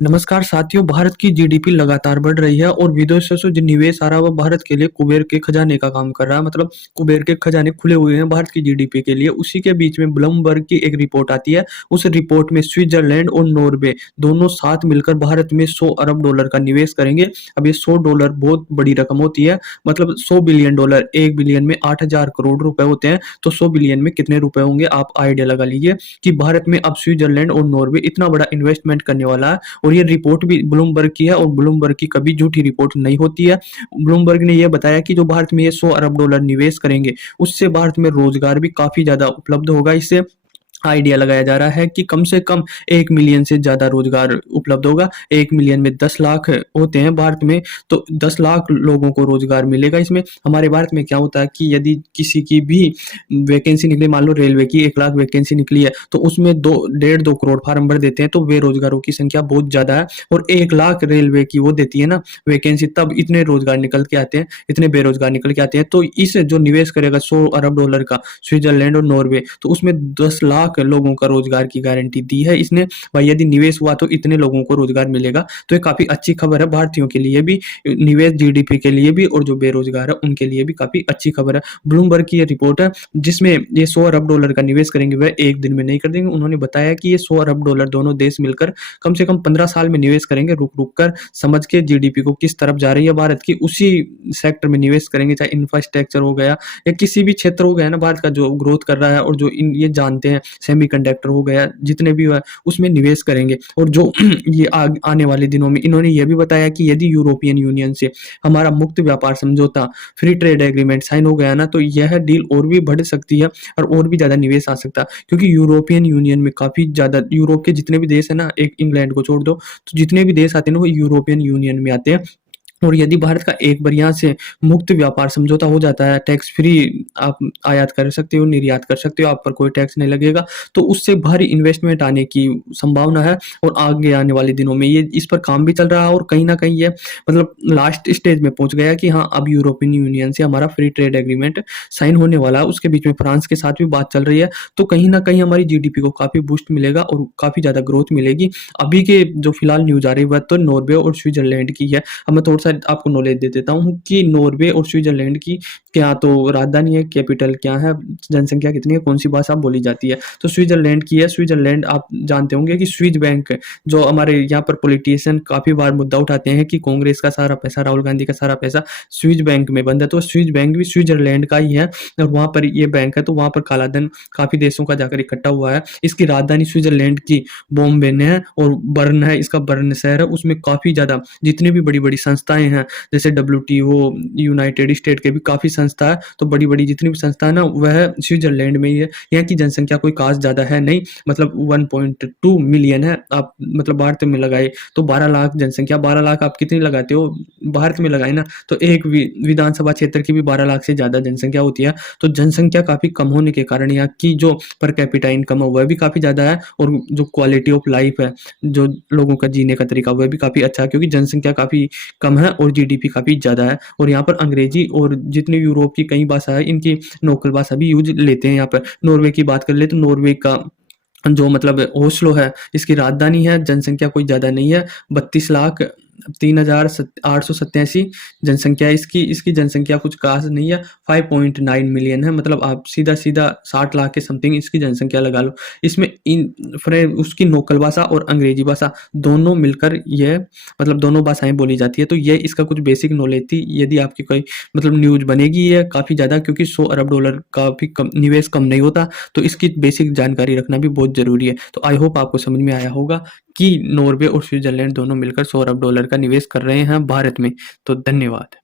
नमस्कार साथियों, भारत की जीडीपी लगातार बढ़ रही है और विदेशों से जो निवेश आ रहा है वो भारत के लिए कुबेर के खजाने का काम कर रहा है। मतलब कुबेर के खजाने खुले हुए हैं भारत की जीडीपी के लिए। उसी के बीच में ब्लूमबर्ग की एक रिपोर्ट आती है। उस रिपोर्ट में स्विट्जरलैंड और नॉर्वे दोनों साथ मिलकर भारत में 100 अरब डॉलर का निवेश करेंगे। अब ये 100 डॉलर बहुत बड़ी रकम होती है। मतलब 100 बिलियन डॉलर, 1 बिलियन में 8,000 करोड़ रुपए होते हैं। तो 100 बिलियन में कितने रुपए होंगे, आप आइडिया लगा लीजिए कि भारत में अब स्विट्जरलैंड और नॉर्वे इतना बड़ा इन्वेस्टमेंट करने वाला है। और ये रिपोर्ट भी ब्लूमबर्ग की है और ब्लूमबर्ग की कभी झूठी रिपोर्ट नहीं होती है। ब्लूमबर्ग ने यह बताया कि जो भारत में ये 100 अरब डॉलर निवेश करेंगे, उससे भारत में रोजगार भी काफी ज्यादा उपलब्ध होगा। इससे आइडिया लगाया जा रहा है कि कम से कम 1 मिलियन से ज़्यादा रोज़गार उपलब्ध होगा। 1 मिलियन में 10 लाख होते हैं भारत में, तो 10 लाख लोगों को रोज़गार मिलेगा इसमें। हमारे भारत में क्या होता है कि यदि किसी की भी वैकेंसी निकली, मान लो रेलवे की 1 लाख वैकेंसी निकली है, तो उसमें 2 करोड़ फार्म भर देते हैं, तो बेरोज़गारों की संख्या बहुत ज़्यादा है। और 1 लाख रेलवे की वो देती है ना वैकेंसी, तब इतने रोज़गार निकल के आते हैं, इतने बेरोज़गार निकल के आते हैं। तो इस जो निवेश करेगा 100 अरब डॉलर का स्विट्ज़रलैंड और नॉर्वे, तो उसमें 10 लाख लोगों का रोजगार की गारंटी दी है इसने। भाई यदि निवेश हुआ तो इतने लोगों को रोजगार मिलेगा, तो ये काफी अच्छी खबर है भारतीयों के लिए भी, निवेश जीडीपी के लिए भी, और जो बेरोजगार है उनके लिए भी काफी अच्छी खबर है। ब्लूमबर्ग की ये रिपोर्ट है जिसमें ये 100 अरब डॉलर का निवेश करेंगे, वह एक दिन में नहीं कर देंगे। उन्होंने बताया कि ये 100 अरब डॉलर दोनों देश मिलकर कम से कम 15 साल में निवेश करेंगे, रुक रुक कर समझ के जीडीपी को किस तरफ जा रही है भारत की, उसी सेक्टर में निवेश करेंगे। चाहे इंफ्रास्ट्रक्चर हो गया या किसी भी क्षेत्र हो गया ना भारत का जो ग्रोथ कर रहा है, और जो ये जानते हैं सेमीकंडक्टर हो गया, जितने भी हुआ उसमें निवेश करेंगे। और जो ये आने वाले दिनों में इन्होंने ये भी बताया कि यदि यूरोपियन यूनियन से हमारा मुक्त व्यापार समझौता, फ्री ट्रेड एग्रीमेंट साइन हो गया ना, तो यह डील और भी बढ़ सकती है और भी ज्यादा निवेश आ सकता है। क्योंकि यूरोपियन यूनियन में काफी ज्यादा, यूरोप के जितने भी देश है ना, एक इंग्लैंड को छोड़ दो, तो जितने भी देश आते हैं ना वो यूरोपियन यूनियन में आते हैं। और यदि भारत का एक बार यहाँ से मुक्त व्यापार समझौता हो जाता है, टैक्स फ्री आप आयात कर सकते हो, निर्यात कर सकते हो, आप पर कोई टैक्स नहीं लगेगा, तो उससे भारी इन्वेस्टमेंट आने की संभावना है। और आगे आने वाले दिनों में ये इस पर काम भी चल रहा है, और कहीं ना कहीं ये मतलब लास्ट स्टेज में पहुंच गया कि हाँ, अब यूरोपियन यूनियन से हमारा फ्री ट्रेड एग्रीमेंट साइन होने वाला है। उसके बीच में फ्रांस के साथ भी बात चल रही है, तो कहीं ना कहीं हमारी जीडीपी को काफी बूस्ट मिलेगा और काफी ज्यादा ग्रोथ मिलेगी। अभी के जो फिलहाल न्यूज आ रही है वह तो नॉर्वे और स्विट्जरलैंड की है। अब मैं थोड़ा सा आपको नॉलेज दे देता हूँ कि नॉर्वे और स्विट्जरलैंड की क्या तो राजधानी है, कैपिटल क्या है, जनसंख्या कितनी है, कौन सी भाषा बोली जाती है। तो स्विट्जरलैंड की है। स्विट्जरलैंड आप जानते होंगे कि स्विस बैंक, जो हमारे यहाँ पर पॉलिटिशियन काफी बार मुद्दा उठाते हैं कि कांग्रेस का सारा पैसा, राहुल गांधी का सारा पैसा स्विस बैंक में बंद है, तो स्विस बैंक भी स्विट्जरलैंड का ही है। और वहां पर ये बैंक है, तो वहां पर काला धन काफी देशों का जाकर इकट्ठा हुआ है। इसकी राजधानी स्विट्जरलैंड की बॉम्बे है, और बर्न है इसका, बर्न शहर है। उसमें काफी ज्यादा जितनी भी बड़ी बड़ी संस्थाएं हैं, जैसे WTO, यूनाइटेड स्टेट के भी काफी संस्था है, तो बड़ी बड़ी जितनी भी संस्था है ना वह स्विट्जरलैंड में ही है। यहाँ की जनसंख्या कोई खास ज्यादा है नहीं, मतलब 1.2 मिलियन है। आप मतलब भारत में लगाए तो 12 लाख जनसंख्या, 12 लाख आप कितनी लगाते हो भारत में लगाए ना, तो एक विधानसभा क्षेत्र की भी 12 लाख से ज्यादा जनसंख्या होती है। तो जनसंख्या काफी कम होने के कारण यहाँ की जो पर कैपिटा इनकम है वह भी काफी ज्यादा है, और जो क्वालिटी ऑफ लाइफ है, जो लोगों का जीने का तरीका, वह भी काफी अच्छा है, क्योंकि जनसंख्या काफी कम है और जीडीपी काफी ज्यादा है। और यहाँ पर अंग्रेजी और जितनी यूरोप की कई भाषा है, इनकी लोकल भाषा भी यूज लेते हैं। यहाँ पर नॉर्वे की बात कर ले तो नॉर्वे का जो मतलब ओस्लो है, इसकी राजधानी है, जनसंख्या कोई ज्यादा नहीं है, 32,03,887 जनसंख्या इसकी। इसकी जनसंख्या कुछ खास नहीं है, 5.9 मिलियन है। मतलब आप सीधा सीधा 60 लाख के समथिंग इसकी जनसंख्या लगा लो। इसमें उसकी लोकल भाषा और अंग्रेजी भाषा दोनों मिलकर यह मतलब दोनों भाषाएं बोली जाती है। तो ये इसका कुछ बेसिक नॉलेज थी। यदि आपकी कोई मतलब न्यूज बनेगी ये काफी ज्यादा, क्योंकि 100 अरब डॉलर का भी निवेश कम नहीं होता, तो इसकी बेसिक जानकारी रखना भी बहुत जरूरी है। तो आई होप आपको समझ में आया होगा कि नॉर्वे और स्विट्जरलैंड दोनों मिलकर 100 अरब डॉलर का निवेश कर रहे हैं भारत में। तो धन्यवाद।